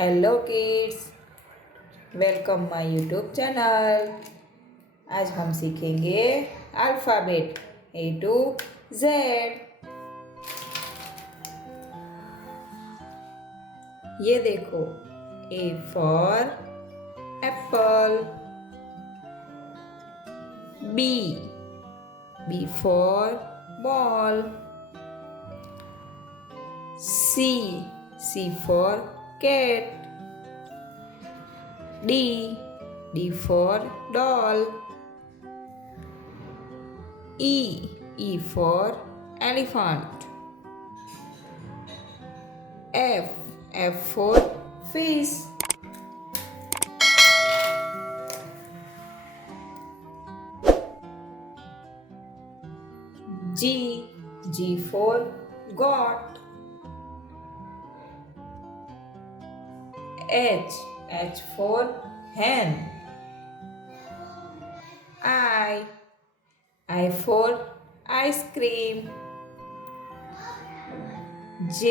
Hello kids, welcome my YouTube channel. आज हम सीखेंगे अल्फ़ाबेट ए टू जेड। ये देखो, A for apple, B B for ball, C for cat, D for doll, E for elephant, F for fish, G for goat, H for hen, I for ice cream, J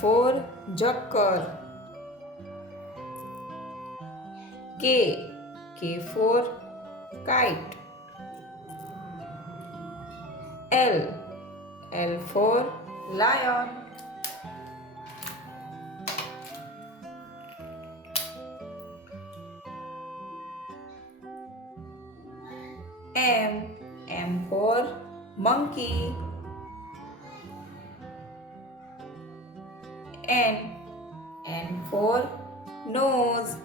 for joker, K for kite, L for lion, M for monkey, N for nose,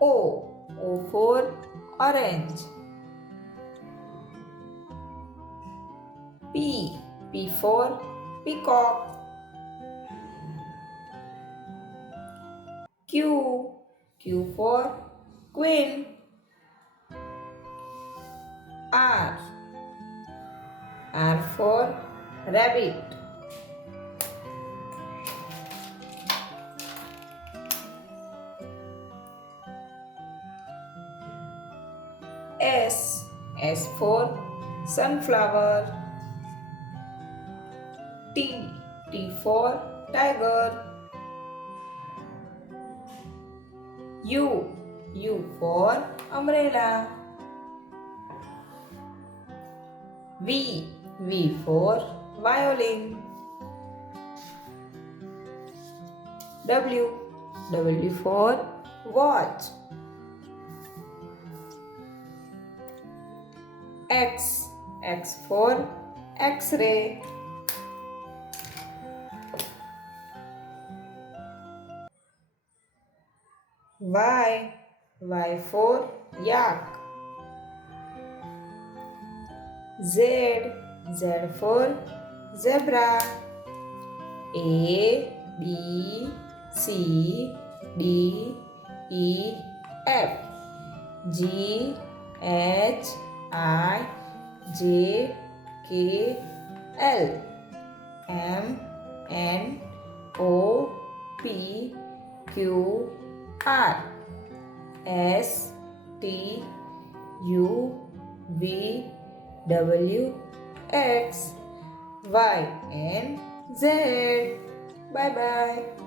O for orange, P for peacock, Q for queen, R for rabbit, S for sunflower, T for tiger, U for umbrella, V for violin, W for watch, X for X-ray, Y for yak, Z for zebra, A B C D E F, G H I J K L, M N O P Q R, S T U V W X Y and Z. Bye bye.